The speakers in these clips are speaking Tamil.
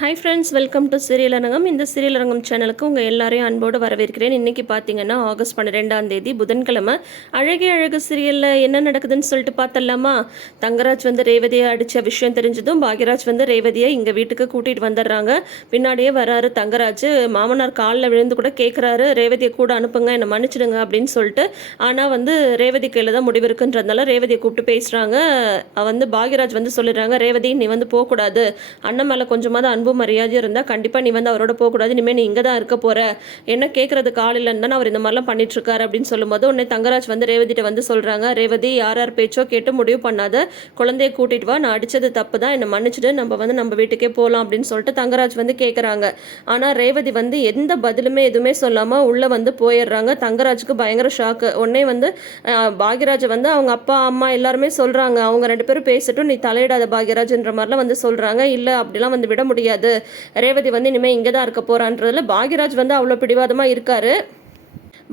Hi friends, welcome to serial அரங்கம். இந்த சீரியல் அரங்கம் சேனலுக்கு உங்கள் எல்லாரையும் அன்போடு வரவேற்கிறேன். இன்றைக்கி பார்த்தீங்கன்னா ஆகஸ்ட் 12ஆம் தேதி புதன்கிழமை. அழகே அழகு சீரியலில் என்ன நடக்குதுன்னு சொல்லிட்டு பார்த்தலாமா? தங்கராஜ் வந்து ரேவதியை அடித்த விஷயம் தெரிஞ்சதும் பாக்யராஜ் வந்து ரேவதியை இங்கே வீட்டுக்கு கூட்டிகிட்டு வந்துடுறாங்க. பின்னாடியே வராரு தங்கராஜ். மாமனார் காலில் விழுந்து கூட கேட்குறாரு, ரேவதியை கூட அனுப்புங்க, என்னை மன்னிச்சிடுங்க அப்படின்னு சொல்லிட்டு. ஆனால் வந்து ரேவதி கையில் தான் முடிவு இருக்குன்றதுனால ரேவதியை கூப்பிட்டு பேசுகிறாங்க. வந்து பாக்யராஜ் வந்து சொல்லிடுறாங்க, ரேவதி நீ வந்து போகக்கூடாது, அண்ணன் மேலே கொஞ்சமாவது அன்பு மரியாதையும் இருந்தால் கண்டிப்பாக நீ வந்து அவரோட போகக்கூடாது, இனிமேல் நீ இங்கே தான் இருக்க போகிற, என்ன கேட்குறதுக்கு ஆள் இல்லைன்னு தான் அவர் இந்த மாதிரிலாம் பண்ணிட்டுருக்காரு அப்படின்னு சொல்லும்போது உடனே தங்கராஜ் வந்து ரேவதிட்ட வந்து சொல்கிறாங்க, ரேவதி யார் பேச்சோ கேட்டு முடிவு பண்ணாத, குழந்தைய கூட்டிகிட்டு வா, நான் அடித்தது தப்பு தான், என்னை மன்னிச்சுட்டு நம்ம வந்து நம்ம வீட்டுக்கே போகலாம் அப்படின்னு சொல்லிட்டு தங்கராஜ் வந்து கேட்குறாங்க. ஆனால் ரேவதி வந்து எந்த பதிலுமே எதுவுமே சொல்லாமல் உள்ளே வந்து போயிடுறாங்க. தங்கராஜுக்கு பயங்கர ஷாக்கு. உடனே வந்து பாக்யராஜை வந்து அவங்க அப்பா அம்மா எல்லாருமே சொல்கிறாங்க, அவங்க ரெண்டு பேரும் பேசிட்டும் நீ தலையிடாத பாக்யராஜ்ன்ற மாதிரிலாம் வந்து சொல்கிறாங்க. இல்லை அப்படிலாம் வந்து விட முடியாது, ரேவதி வந்து இனிமேல் இங்கே தான் இருக்க போறான்றதுல பாக்யராஜ் வந்து அவ்வளோ பிடிவாதமாக இருக்காரு.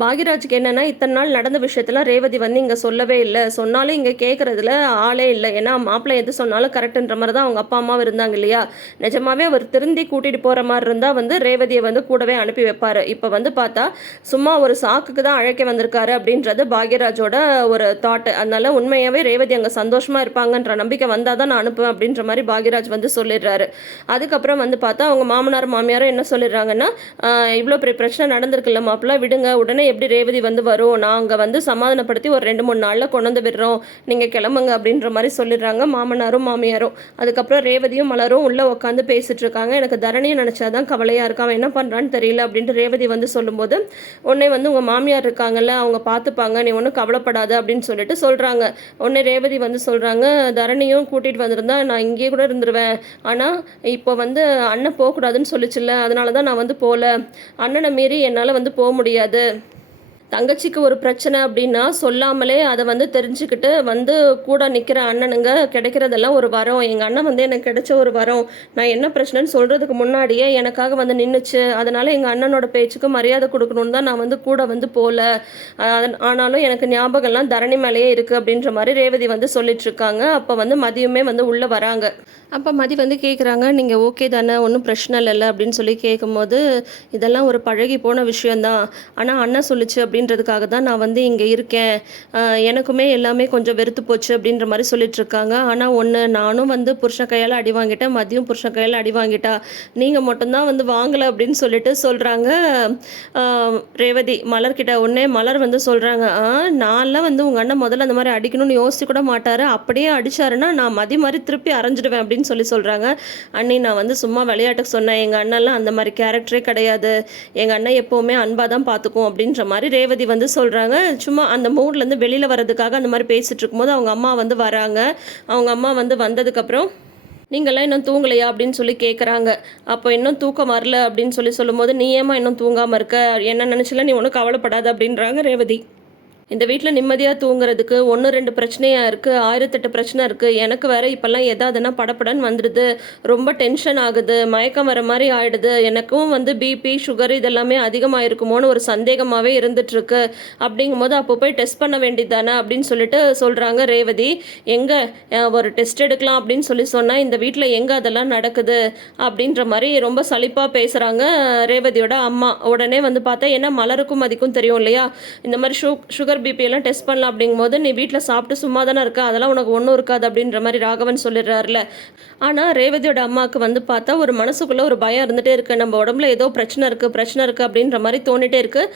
பாக்யராஜுக்கு என்னென்னா இத்தனை நாள் நடந்த விஷயத்தில் ரேவதி வந்து இங்கே சொல்லவே இல்லை, சொன்னாலும் இங்கே கேட்குறதுல ஆளே இல்லை. ஏன்னா மாப்பிள்ளை எது சொன்னாலும் கரெக்டுன்ற மாதிரி தான் அவங்க அப்பா அம்மாவும் இருந்தாங்க இல்லையா. நிஜமாவே அவர் திருந்தி கூட்டிகிட்டு போகிற மாதிரி இருந்தால் வந்து ரேவதியை வந்து கூடவே அனுப்பி வைப்பார். இப்போ வந்து பார்த்தா சும்மா ஒரு சாக்குக்கு தான் அழைக்க வந்திருக்காரு அப்படின்றது பாக்யராஜோட ஒரு தாட்டு. அதனால உண்மையாகவே ரேவதி அங்கே சந்தோஷமாக இருப்பாங்கன்ற நம்பிக்கை வந்தால் தான் நான் அனுப்புவேன் அப்படின்ற மாதிரி பாக்யராஜ் வந்து சொல்லிடுறாரு. அதுக்கப்புறம் வந்து பார்த்தா அவங்க மாமனார் மாமியாரும் என்ன சொல்லிடுறாங்கன்னா, இவ்வளோ பெரிய பிரச்சனை நடந்திருக்குல்ல மாப்பிள்ளை, விடுங்க, உடனே எப்படி ரேவதி வந்து வரும், நாங்கள் வந்து சமாதானப்படுத்தி ஒரு 2-3 நாளில் கொண்டு வந்து விடுறோம், நீங்கள் கிளம்புங்க அப்படின்ற மாதிரி சொல்லிடுறாங்க மாமனாரும் மாமியாரும். அதுக்கப்புறம் ரேவதியும் மலரும் உள்ளே உட்காந்து பேசிட்டு இருக்காங்க. எனக்கு தரணியை நினச்சாதான் கவலையாக இருக்கா, அவன் என்ன பண்ணுறான்னு தெரியல அப்படின்ட்டு ரேவதி வந்து சொல்லும்போது உடனே வந்து உங்கள் மாமியார் இருக்காங்கல்ல, அவங்க பார்த்துப்பாங்க, நீ ஒன்றும் கவலைப்படாத அப்படின்னு சொல்லிட்டு சொல்கிறாங்க. உடனே ரேவதி வந்து சொல்கிறாங்க, தரணியும் கூட்டிகிட்டு வந்திருந்தா நான் இங்கேயே கூட இருந்துருவேன், ஆனால் இப்போ வந்து அண்ணன் போகக்கூடாதுன்னு சொல்லிச்சுல்ல, அதனால தான் நான் வந்து போகல, அண்ணனை மீறி என்னால் வந்து போக முடியாது, தங்கச்சிக்கு ஒரு பிரச்சனை அப்படின்னா சொல்லாமலே அதை வந்து தெரிஞ்சுக்கிட்டு வந்து கூட நிற்கிற அண்ணனுங்க கிடைக்கிறதெல்லாம் ஒரு வரம். எங்கள் அண்ணன் வந்து எனக்கு கிடைச்ச ஒரு வரம். நான் என்ன பிரச்சனைன்னு சொல்கிறதுக்கு முன்னாடியே எனக்காக வந்து நின்றுச்சு. அதனால் எங்கள் அண்ணனோட பேச்சுக்கு மரியாதை கொடுக்கணுன்னு தான் நான் வந்து கூட வந்து போகல. ஆனாலும் எனக்கு ஞாபகம்லாம் தரணி மேலேயே இருக்குது அப்படின்ற மாதிரி ரேவதி வந்து சொல்லிட்டுருக்காங்க. அப்போ வந்து மதியமே வந்து உள்ளே வராங்க. அப்போ மதி வந்து கேட்குறாங்க, நீங்கள் ஓகே தானே, ஒன்றும் பிரச்சனை இல்லைல்ல அப்படின்னு சொல்லி கேட்கும்போது, இதெல்லாம் ஒரு பழகி போன விஷயந்தான், ஆனால் அண்ணன் சொல்லிச்சு அப்படின்றதுக்காக தான் நான் வந்து இங்கே இருக்கேன், எனக்குமே எல்லாமே கொஞ்சம் வெறுத்து போச்சு அப்படின்ற மாதிரி சொல்லிட்டு இருக்காங்க. ஆனால் ஒன்று, நானும் வந்து புருஷன் கையால் அடி வாங்கிட்டேன், மதியம் புருஷன் கையால் அடி வாங்கிட்டா, நீங்கள் மட்டும்தான் வந்து வாங்கலை அப்படின்னு சொல்லிட்டு சொல்கிறாங்க ரேவதி மலர்கிட்ட. உடனே மலர் வந்து சொல்கிறாங்க, நான்லாம் வந்து உங்கள் அண்ணன் முதல்ல அந்த மாதிரி அடிக்கணும்னு யோசிச்சு கூட மாட்டார், அப்படியே அடித்தாருன்னா நான் மதி மாதிரி திருப்பி அரைஞ்சிடுவேன் அப்படின்னு சொல்கிறாங்க. அண்ணி, நான் வந்து சும்மா விளையாட்டுக்கு சொன்னேன், எங்கள் அண்ணன்லாம் அந்த மாதிரி கேரக்டரே கிடையாது, எங்கள் அண்ணன் எப்போவுமே அன்பாக தான் பார்த்துக்கும் அப்படின்ற மாதிரி ரேவதி வந்து சொல்கிறாங்க. சும்மா அந்த மூட்லேருந்து வெளியில் வர்றதுக்காக அந்த மாதிரி பேசிகிட்டு இருக்கும்போது அவங்க அம்மா வந்து வராங்க. அவங்க அம்மா வந்து வந்ததுக்கப்புறம், நீங்களாம் இன்னும் தூங்கலையா அப்படின்னு சொல்லி கேட்குறாங்க. அப்போ இன்னும் தூக்கம் வரல அப்படின்னு சொல்லும்போது, நீ ஏமா இன்னும் தூங்காமல் இருக்க, என்ன நினச்சல, நீ ஒன்றும் கவலைப்படாத அப்படின்றாங்க ரேவதி. இந்த வீட்டில் நிம்மதியாக தூங்குறதுக்கு 1-2 பிரச்சனையாக இருக்குது, 1008 பிரச்சனை இருக்குது, எனக்கு வேறு இப்போல்லாம் எதாவதுன்னா படப்படன்னு வந்துடுது, ரொம்ப டென்ஷன் ஆகுது, மயக்கம் வர மாதிரி ஆகிடுது, எனக்கும் வந்து பிபி சுகர் இதெல்லாமே அதிகமாக இருக்குமோன்னு ஒரு சந்தேகமாகவே இருந்துகிட்ருக்கு, அப்படிங்கும்போது அப்போ போய் டெஸ்ட் பண்ண வேண்டியது தானே அப்படின்னு சொல்லிட்டு சொல்கிறாங்க ரேவதி. எங்கே ஒரு டெஸ்ட் எடுக்கலாம் அப்படின்னு சொன்னால் இந்த வீட்டில் எங்கே அதெல்லாம் நடக்குது அப்படின்ற மாதிரி ரொம்ப சலிப்பாக பேசுகிறாங்க ரேவதியோட அம்மா. உடனே வந்து பார்த்தா, ஏன்னா மலருக்கும் மதிக்கும் தெரியும் இல்லையா, இந்த மாதிரி சுகர் பிபி எல்லாம் டெஸ்ட் பண்ணலாம் அப்படிங்கும்போது, நீ வீட்டில் சாப்பிட்டு சும்மா தானே இருக்கா, அதெல்லாம் உனக்கு ஒன்றும் இருக்காது அப்படின்ற மாதிரி ராகவன் சொல்லிடுறாருல. ஆனால் ரேவதியோட அம்மாவுக்கு வந்து பார்த்தா ஒரு மனசுக்குள்ளே ஒரு பயம் இருந்துகிட்டே இருக்குது, நம்ம உடம்புல ஏதோ பிரச்சனை இருக்குது அப்படின்ற மாதிரி தோணிட்டே இருக்குது.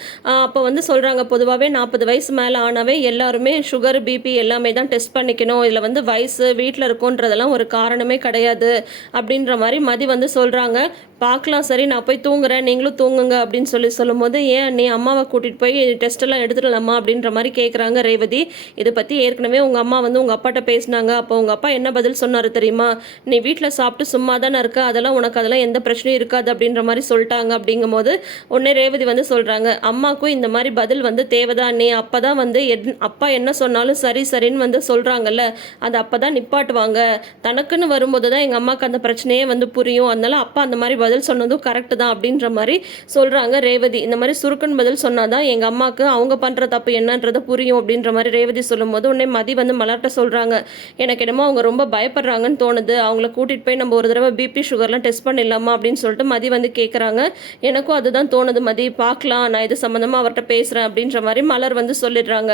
அப்போ வந்து சொல்கிறாங்க, பொதுவாகவே 40 வயசு மேலே ஆனவே எல்லாருமே சுகர் பிபி எல்லாமே தான் டெஸ்ட் பண்ணிக்கணும், இதில் வந்து வயசு வீட்டில் இருக்குன்றதெல்லாம் ஒரு காரணமே கிடையாது அப்படின்ற மாதிரி மதி வந்து சொல்கிறாங்க. பார்க்கலாம், சரி நான் போய் தூங்குறேன், நீங்களும் தூங்குங்க அப்படின்னு சொல்லும்போது, ஏன் நீ அம்மாவை கூட்டிகிட்டு போய் டெஸ்ட்டெல்லாம் எடுத்துடலாமா அப்படின்ற மாதிரி கேட்குறாங்க ரேவதி. இதை பற்றி ஏற்கனவே உங்கள் அம்மா வந்து உங்கள் அப்பாட்ட பேசினாங்க, அப்போ உங்கள் அப்பா என்ன பதில் சொன்னார் தெரியுமா, நீ வீட்டில் சாப்பிட்டு சும்மா தானே இருக்க, அதெல்லாம் எந்த பிரச்சனையும் இருக்காது அப்படின்ற மாதிரி சொல்லிட்டாங்க. அப்படிங்கும்போது உடனே ரேவதி வந்து சொல்கிறாங்க, அம்மாவுக்கும் இந்த மாதிரி பதில் வந்து தேவைதான், நீ அப்போ தான் வந்து அப்பா என்ன சொன்னாலும் சரின்னு வந்து சொல்கிறாங்கல்ல, அது அப்போ தான் நிப்பாட்டுவாங்க, தனக்குன்னு வரும்போது தான் எங்கள் அம்மாவுக்கு அந்த பிரச்சனையே வந்து புரியும், அதனால அப்பா அந்த மாதிரி பதில் சொன்னதும் கரெக்டு தான் அப்படின்ற மாதிரி சொல்கிறாங்க ரேவதி. இந்த மாதிரி சுருக்குன்னு பதில் சொன்னாதான் எங்கள் அம்மாவுக்கு அவங்க பண்ணுற தப்பு என்ன என்னன்றதை புரியும் அப்படின்ற மாதிரி ரேவதி சொல்லும்போது உடனே மதி வந்து மலர்கிட்ட சொல்கிறாங்க, எனக்கு என்னமோ அவங்க ரொம்ப பயப்படுறாங்கன்னு தோணுது, அவங்கள கூட்டிகிட்டு போய் நம்ம ஒரு தடவை பிபி சுகர்லாம் டெஸ்ட் பண்ணிடலாமா அப்படின்னு சொல்லிட்டு மதி வந்து கேட்குறாங்க. எனக்கும் அதுதான் தோணுது மதி, பார்க்கலாம், நான் இது சம்மந்தமாக அவர்கிட்ட பேசுகிறேன் அப்படின்ற மாதிரி மலர் வந்து சொல்லிடுறாங்க.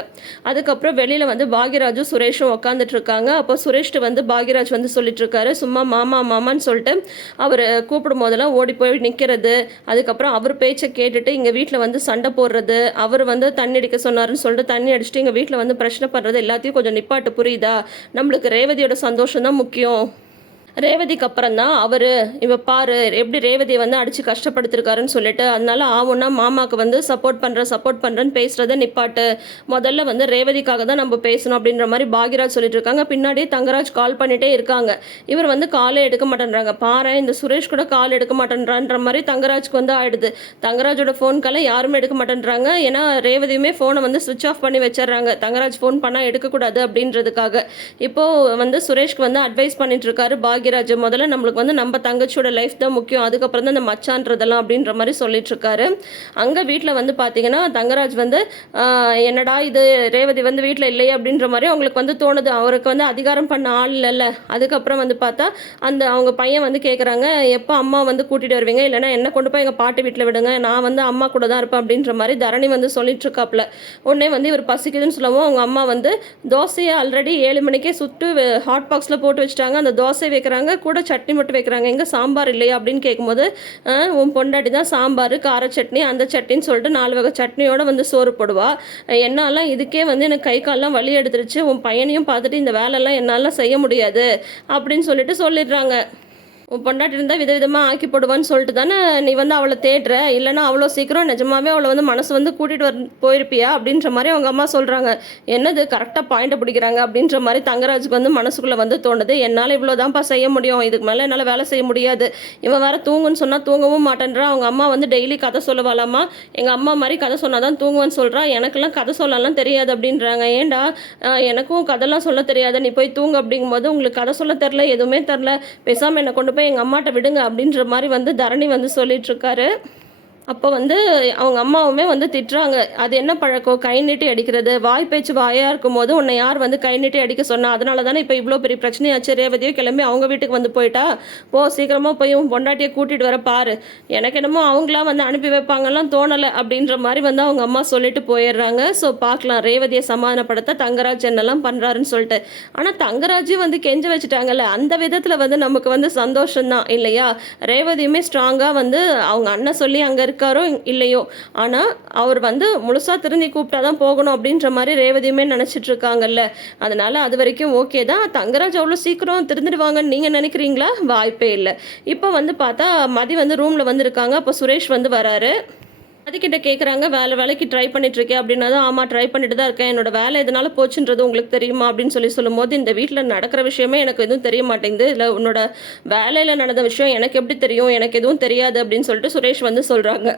அதுக்கப்புறம் வெளியில் வந்து பாக்யராஜும் சுரேஷும் உட்காந்துட்டு இருக்காங்க. அப்போ சுரேஷ்ட்டு வந்து பாக்யராஜ் வந்து சொல்லிட்டு இருக்காரு, சும்மா மாமா மாமான்னு சொல்லிட்டு அவர் கூப்பிடும் போதெல்லாம் ஓடி போய் நிற்கிறது, அதுக்கப்புறம் அவர் பேச்சை கேட்டுட்டு இங்கே வீட்டில் வந்து சண்டை போடுறது, அவர் வந்து தண்ணி அடிக்க சொன்னாருன்னு சொல்லிட்டு தண்ணி அடிச்சுட்டு எங்கள் வீட்டில் வந்து பிரச்சனை பண்ணுறது எல்லாத்தையும் கொஞ்சம் நிப்பாட்டு, புரியுதா? நம்மளுக்கு ரேவதியோட சந்தோஷம் தான் முக்கியம். ரேவதிக்கு அப்புறம் தான் அவர் இவ பாரு எப்படி ரேவதியை வந்து அடித்து கஷ்டப்படுத்திருக்காருன்னு சொல்லிட்டு, அதனால ஆவுன்னா மாமாவுக்கு வந்து சப்போர்ட் பண்ணுறேன்னு பேசுகிறத நிப்பாட்டு, முதல்ல வந்து ரேவதிக்காக தான் நம்ம பேசணும் அப்படின்ற மாதிரி பாக்யராஜ் சொல்லிட்டு இருக்காங்க. பின்னாடியே தங்கராஜ் கால் பண்ணிகிட்டே இருக்காங்க. இவர் வந்து காலே எடுக்க மாட்டேன்றாங்க. பாரு இந்த சுரேஷ் கூட கால் எடுக்க மாட்டேன்றான்ற மாதிரி தங்கராஜ்க்கு வந்து ஆயிடுது. தங்கராஜோட ஃபோன்க்கெல்லாம் யாருமே எடுக்க மாட்டேன்றாங்க. ஏன்னா ரேவதியுமே ஃபோனை வந்து சுவிட்ச் ஆஃப் பண்ணி வச்சிடுறாங்க, தங்கராஜ் ஃபோன் பண்ணால் எடுக்கக்கூடாது அப்படின்றதுக்காக. இப்போது வந்து சுரேஷ்க்கு வந்து அட்வைஸ் பண்ணிட்டு இருக்காரு பாக்யராஜ், முதல்ல நம்மளுக்கு வந்து நம்ம தங்கச்சியோட லைஃப் தான் முக்கியம், அதுக்கப்புறம் தான் இந்த மச்சான்றதெல்லாம் அப்படின்ற மாதிரி சொல்லிட்டு இருக்காரு. அங்கே வீட்டில் வந்து பார்த்தீங்கன்னா தங்கராஜ் வந்து என்னடா இது ரேவதி வந்து வீட்டில் இல்லையே அப்படின்ற மாதிரி அவங்களுக்கு வந்து தோணுது. அவருக்கு வந்து அதிகாரம் பண்ண ஆள் இல்லைல்ல. அதுக்கப்புறம் வந்து பார்த்தா அந்த அவங்க பையன் வந்து கேட்குறாங்க, எப்போ அம்மா வந்து கூட்டிகிட்டு வருவீங்க, இல்லைனா என்ன கொண்டு போய் எங்கள் பாட்டி வீட்டில் விடுங்க, நான் வந்து அம்மா கூட தான் இருப்பேன் அப்படின்ற மாதிரி தரணி வந்து சொல்லிட்டு இருக்காப்புல. உடனே வந்து இவர் பசிக்குதுன்னு சொல்லவும் அவங்க அம்மா வந்து தோசையை ஆல்ரெடி 7 மணிக்கே சுட்டு ஹாட் பாக்ஸில் போட்டு வச்சுட்டாங்க. அந்த தோசை வைக்கிறாங்க, கூட சட்னி மட்டும் வைக்கிறாங்க, எங்கே சாம்பார் இல்லையா அப்படின்னு கேட்கும்போது, உன் பொண்டாட்டி தான் சாம்பார் கார சட்னி அந்த சட்னின்னு சொல்லிட்டு 4 வகை சட்னியோட வந்து சோறு போடுவா, என்னாலாம் இதுக்கே வந்து எனக்கு கை கால்லாம் வலி எடுத்துருச்சு, உன் பையனையும் பார்த்துட்டு இந்த வேலையெல்லாம் என்னால் செய்ய முடியாது அப்படின்னு சொல்லிட்டு சொல்லிடுறாங்க. உன் பொண்டாட்டி இருந்தால் விதவிதமாக ஆக்கி போடுவான்னு சொல்லிட்டு தானே நீ வந்து அவளை தேடுற, இல்லைனா அவ்வளோ சீக்கிரம் நிஜமாவே அவளை வந்து மனசு வந்து கூட்டிகிட்டு போயிருப்பியா அப்படின்ற மாதிரி அவங்க அம்மா சொல்கிறாங்க. என்னது கரெக்டாக பாயிண்ட்டை பிடிக்கிறாங்க அப்படின்ற மாதிரி தங்கராஜுக்கு வந்து மனசுக்குள்ளே வந்து தோணுது. என்னால் இவ்வளோதான்ப்பா செய்ய முடியும், இதுக்கு மேலே என்னால் வேலை செய்ய முடியாது. இவன் வேறு தூங்குன்னு சொன்னால் தூங்கவும் மாட்டேன்றா. அவங்க அம்மா வந்து டெய்லி கதை சொல்லுவாளாமா, எங்கள் அம்மா மாதிரி கதை சொன்னால் தான் தூங்குவேன்னு சொல்கிறா, எனக்கெல்லாம் கதை சொல்லலாம் தெரியாது அப்படின்றாங்க. ஏண்டா எனக்கும் கதைலாம் சொல்ல தெரியாது, நீ போய் தூங்கு அப்படிங்கும்போது உங்களுக்கு கதை சொல்ல தெரில, எதுவுமே தெரில, பேசாமல் என்னை கொண்டு போய் எங்கள் அம்மாட்ட விடுங்க அப்படின்ற மாதிரி வந்து தரணி வந்து சொல்லிட்டு இருக்காரு. அப்போ வந்து அவங்க அம்மாவுமே வந்து திட்டுறாங்க, அது என்ன பழக்கம் கை நீட்டி அடிக்கிறது, வாய் பேச்சு வாயாக இருக்கும்போது உன்னை யார் வந்து கை நீட்டி அடிக்க சொன்னா, அதனால தானே இப்போ இவ்வளோ பெரிய பிரச்சனையாச்சு, ரேவதியோ கிளம்பி அவங்க வீட்டுக்கு வந்து போயிட்டா, போ சீக்கிரமாக போய் உன் பொண்டாட்டியை கூட்டிகிட்டு வர பாரு, எனக்கு என்னமோ அவங்களாம் வந்து அனுப்பி வைப்பாங்கலாம் தோணலை அப்படின்ற மாதிரி வந்து அவங்க அம்மா சொல்லிட்டு போயிடுறாங்க. ஸோ பார்க்கலாம் ரேவதியை சமாதானப்படுத்த தங்கராஜ் என்னெல்லாம் பண்ணுறாருன்னு சொல்லிட்டு. ஆனால் தங்கராஜும் வந்து கெஞ்ச வச்சுட்டாங்கல்ல, அந்த விதத்தில் வந்து நமக்கு வந்து சந்தோஷம்தான் இல்லையா. ரேவதியுமே ஸ்ட்ராங்காக வந்து அவங்க அண்ணன் சொல்லி அங்கே இருக்காரோ இல்லையோ, ஆனால் அவர் வந்து முழுசாக திருந்தி கூப்பிட்டா தான் போகணும் அப்படின்ற மாதிரி ரேவதியுமே நினச்சிட்டு இருக்காங்கல்ல. அதனால் அது வரைக்கும் ஓகே தான். தங்கராஜ் அவ்வளோ சீக்கிரம் திருந்துடுவாங்கன்னு நீங்கள் நினைக்கிறீங்களா? வாய்ப்பே இல்லை. இப்போ வந்து பார்த்தா மதி வந்து ரூமில் வந்து இருக்காங்க. அப்போ சுரேஷ் வந்து வராரு. அதுக்கிட்ட கேட்குறாங்க, வேலைக்கு ட்ரை பண்ணிட்டுருக்கேன் அப்படின்னா தான், ஆமாம் ட்ரை பண்ணிட்டு தான் இருக்கேன், என்னோட வேலை எதனால போச்சுன்றது உங்களுக்கு தெரியுமா அப்படின்னு சொல்லும்போது, இந்த வீட்டில் நடக்கிற விஷயமே எனக்கு எதுவும் தெரிய மாட்டேங்குது, இல்லை உன்னோட வேலையில் நடந்த விஷயம் எனக்கு எப்படி தெரியும், எனக்கு எதுவும் தெரியாது அப்படின்னு சொல்லிட்டு சுரேஷ் வந்து சொல்கிறாங்க.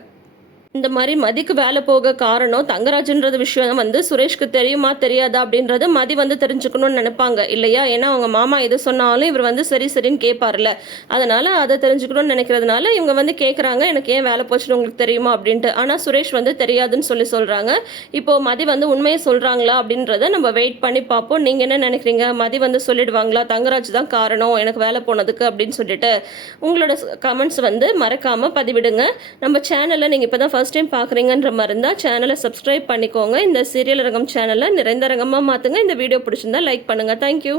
இந்த மாதிரி மதிக்கு வேலை போக காரணம் தங்கராஜ்ன்றது விஷயம் வந்து சுரேஷ்க்கு தெரியுமா தெரியாதா அப்படின்றது மதி வந்து தெரிஞ்சுக்கணும்னு நினைப்பாங்க இல்லையா. ஏன்னா அவங்க மாமா எது சொன்னாலும் இவர் வந்து சரின்னு கேட்பார்ல, அதனால் அதை தெரிஞ்சுக்கணும்னு நினைக்கிறதுனால இவங்க வந்து கேட்குறாங்க, எனக்கு ஏன் வேலை போச்சுன்னு உங்களுக்கு தெரியுமா அப்படின்ட்டு. ஆனால் சுரேஷ் வந்து தெரியாதுன்னு சொல்கிறாங்க. இப்போது மதி வந்து உண்மையை சொல்கிறாங்களா அப்படின்றத நம்ம வெயிட் பண்ணி பார்ப்போம். நீங்கள் என்ன நினைக்கிறீங்க? மதி வந்து சொல்லிடுவாங்களா தங்கராஜ் தான் காரணம் எனக்கு வேலை போனதுக்கு அப்படின்னு சொல்லிட்டு? உங்களோட கமெண்ட்ஸ் வந்து மறக்காமல் பதிவிடுங்க. நம்ம சேனலில் நீங்கள் இப்போ தான் ஃபர்ஸ்ட் டைம் பார்க்குறீங்கன்ற மாதிரி இருந்தால் சேனலை சப்ஸ்கிரைப் பண்ணிக்கோங்க. இந்த சீரியல் ரங்கம் சேனலை நிறைந்த ரங்கமாக மாற்றுங்க. இந்த வீடியோ பிடிச்சிருந்தா லைக் பண்ணுங்கள். தேங்க்யூ.